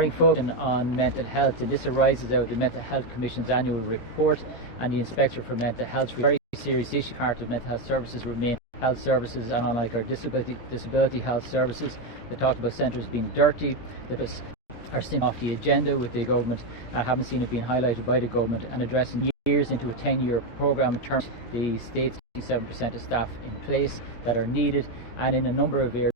morning, folks, on mental health, and this arises out of the Mental Health Commission's annual report and the Inspector for Mental Health. Very serious issue. Part of mental health services remain health services, and unlike our disability health services, they talked about centres being dirty, that are still off the agenda with the government. I haven't seen it being highlighted by the government, and addressing years into a 10-year programme in terms of the state's 57% of staff in place that are needed, and in a number of areas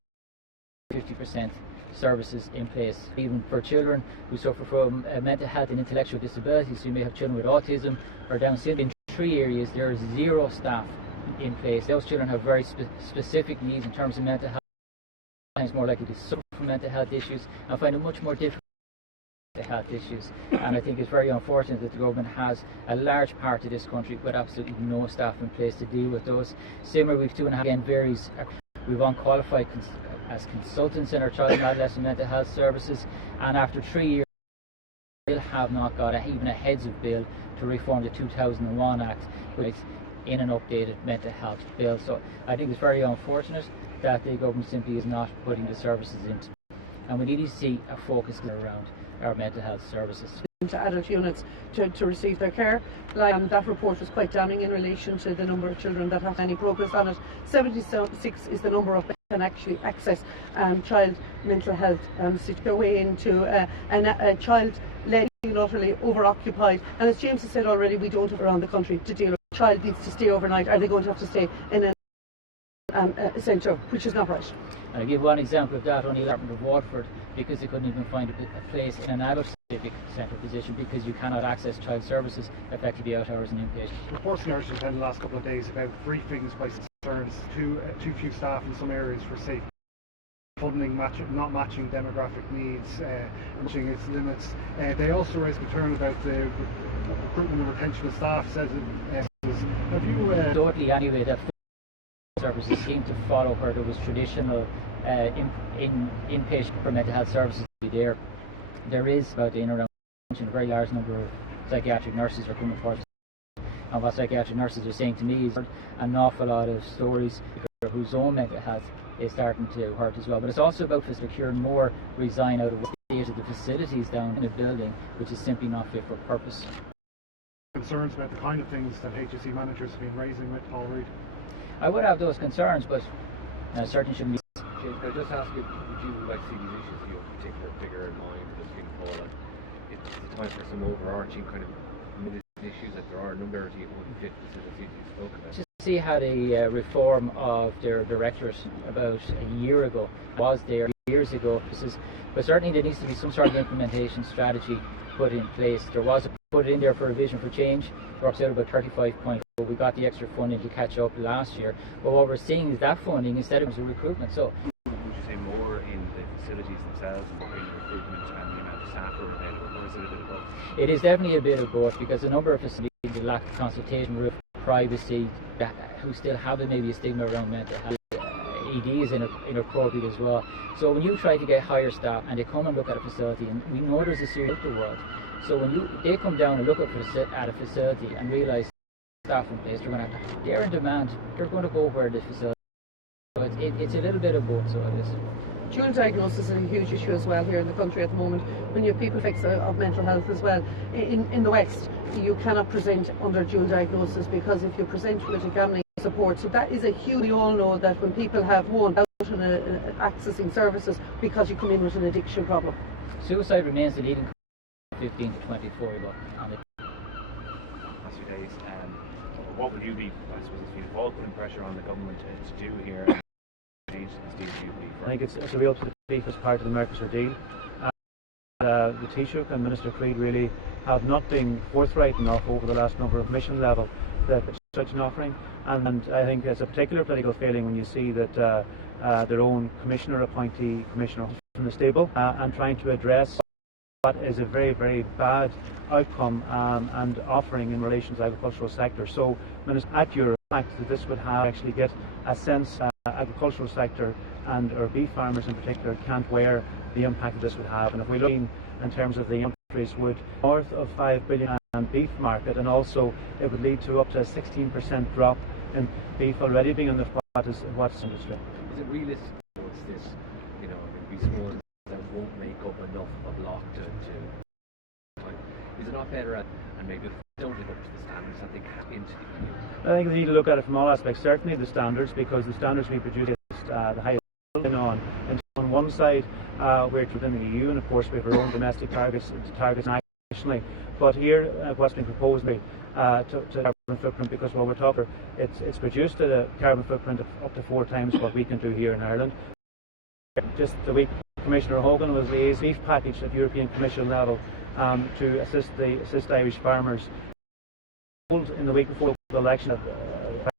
50% services in place. Even for children who suffer from mental health and intellectual disabilities, so you may have children with autism or Down syndrome, in 3 areas there is 0 staff in place. Those children have very specific needs in terms of mental health, sometimes more likely to suffer from mental health issues and find it much more difficult health issues. And I think it's very unfortunate that the government has a large part of this country with absolutely no staff in place to deal with those. Similar, we've 2.5 again varies. We've unqualified as consultants in our child and adolescent mental health services, and after 3 years we still have not got even a heads of bill to reform the 2001 Act, which is in an updated mental health bill. So I think it's very unfortunate that the government simply is not putting the services into, and we need to see a focus around our mental health services. To adult units to receive their care. That report was quite damning in relation to the number of children that have any progress on it. 76 is the number of can actually access child mental health, sit their way into a child led and utterly overoccupied. And as James has said already, we don't have around the country to deal with. A child needs to stay overnight. Are they going to have to stay in a centre, which is not right? And I'll give one example of that. Only the Department of Waterford, because they couldn't even find a place in an adult specific centre position, because you cannot access child services effectively out hours and inpatient. Reports emerged in the last couple of days about briefings by concerns too few staff in some areas for safe funding, not matching demographic needs, reaching its limits. They also raised concern about the recruitment and retention of staff. Says have you totally anyway that services seem to follow where there was traditional inpatient for mental health services there. There is about in around a very large number of psychiatric nurses are coming forward, and what psychiatric nurses are saying to me is an awful lot of stories whose own mental health is starting to hurt as well. But it's also about securing more resign out of the state of the facilities down in a building which is simply not fit for purpose. Concerns about the kind of things that HSE managers have been raising with Paul Reid? I would have those concerns, but certainly shouldn't be. James, can I just ask you, would you like to see these issues, you have a particular figure in mind that's being called on? It's time for some overarching kind of issues that there are a number of the 150 facilities you spoke about. Just see how the reform of their directorate about a year ago was there years ago. But certainly there needs to be some sort of implementation strategy put in place. There was put in there for a vision for change, works out about 35.4. We got the extra funding to catch up last year, but what we're seeing is that funding instead of recruitment. So would you say more in the facilities themselves, more in recruitment and the amount of staff are available, or is it a bit of both? It is definitely a bit of both, because a number of facilities lack consultation with privacy, who still have maybe a stigma around mental health. ED is inappropriate as well. So when you try to get higher staff and they come and look at a facility, and we know there's a serious world, so when they come down and look at a facility and realise staff in place, they're in demand, they're going to go where the facility. So it's a little bit of both, so it is. Dual diagnosis is a huge issue as well here in the country at the moment. When you have people affected of mental health as well. In the West, you cannot present under dual diagnosis, because if you present with a gambling support, so that is a huge. We all know that when people have one out in accessing services because you come in with an addiction problem. Suicide remains the leading 15 to 24 on it. Last few days, what would you be, I suppose, if you all putting pressure on the government to do here? I think it's a real belief as part of the Mercosur deal. The Taoiseach and Minister Creed really have not been forthright enough over the last number of mission level that such an offering, and I think it's a particular political failing when you see that their own commissioner from the stable and trying to address what is a very, very bad outcome and offering in relation to the agricultural sector. So, Minister, at your fact that this would have actually get a sense agricultural sector and our beef farmers in particular can't wear the impact that this would have. And if we look in terms of the increase, would north of 5 billion beef market, and also it would lead to up to a 16% drop in beef already being in the what's industry. Is it realistic? What's this? You know, it'll be small that won't make up up enough of a block to is it not better at, and maybe if they don't live up to the standards that they cap into the EU? I think they need to look at it from all aspects. Certainly the standards, because the standards we produce the highest on. And on one side, we're within the EU, and of course we have our own domestic targets nationally. But here, what's been proposed to carbon footprint, because what we're talking, it's produced at a carbon footprint of up to 4 times what we can do here in Ireland. Just the week, Commissioner Hogan was the beef package at European Commission level to assist Irish farmers. In the week before the election,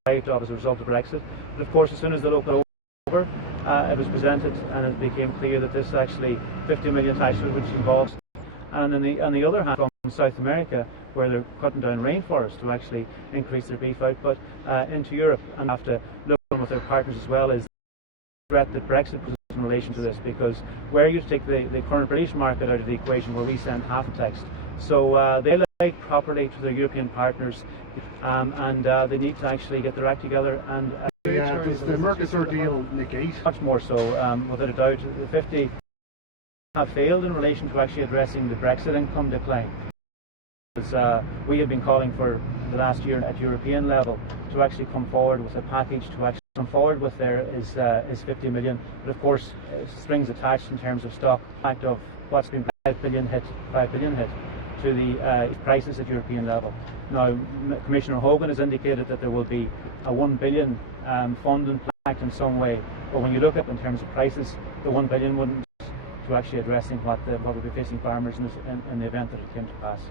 arrived as a result of Brexit. But of course, as soon as the local over, it was presented, and it became clear that this actually 50 million tax, which involves, and on the other hand, from South America, where they're cutting down rainforests to actually increase their beef output into Europe, and have to look with their partners as well, is the threat that Brexit poses in relation to this, because where you take the current British market out of the equation, where we send half text, so they relate properly to their European partners, and they need to actually get their act together. And does the Mercosur deal negate? Much more so, without a doubt. The 50 have failed in relation to actually addressing the Brexit income decline. We have been calling for the last year at European level to actually come forward with a package to actually come forward with. There is 50 million, but of course strings attached in terms of stock. Fact of what's been 5 billion hit to the prices at European level. Now, Commissioner Hogan has indicated that there will be a 1 billion fund in fact in some way, but when you look at it in terms of prices, the 1 billion wouldn't to actually addressing what would be facing farmers in the event that it came to pass.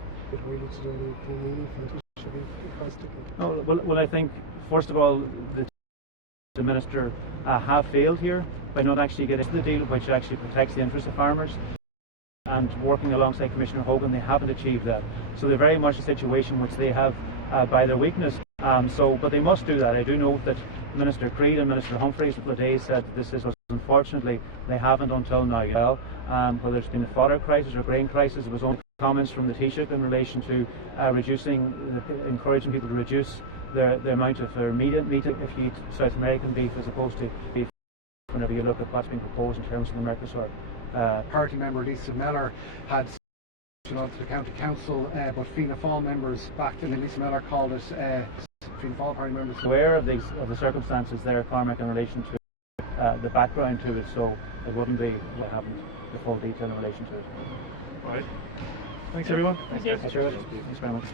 No, well, I think first of all the Minister have failed here by not actually getting the deal which actually protects the interests of farmers. And working alongside Commissioner Hogan, they haven't achieved that. So they're very much a situation which they have by their weakness. But they must do that. I do know that Minister Creed and Minister Humphreys a couple of days said that this was unfortunately they haven't until now. Well, whether it's been a fodder crisis or grain crisis, it was only comments from the Taoiseach in relation to encouraging people to reduce the amount of their meat if you eat South American beef as opposed to beef. Whenever you look at what's been proposed in terms of the Mercosur. Party member Lisa Miller had to the county council, but Fianna Fáil members backed in, and Lisa Miller called it Fianna Fáil party members aware of the circumstances there, Cormac, in relation to the background to it, so it wouldn't be having the full detail in relation to it. Right. Thanks everyone. Thanks very much.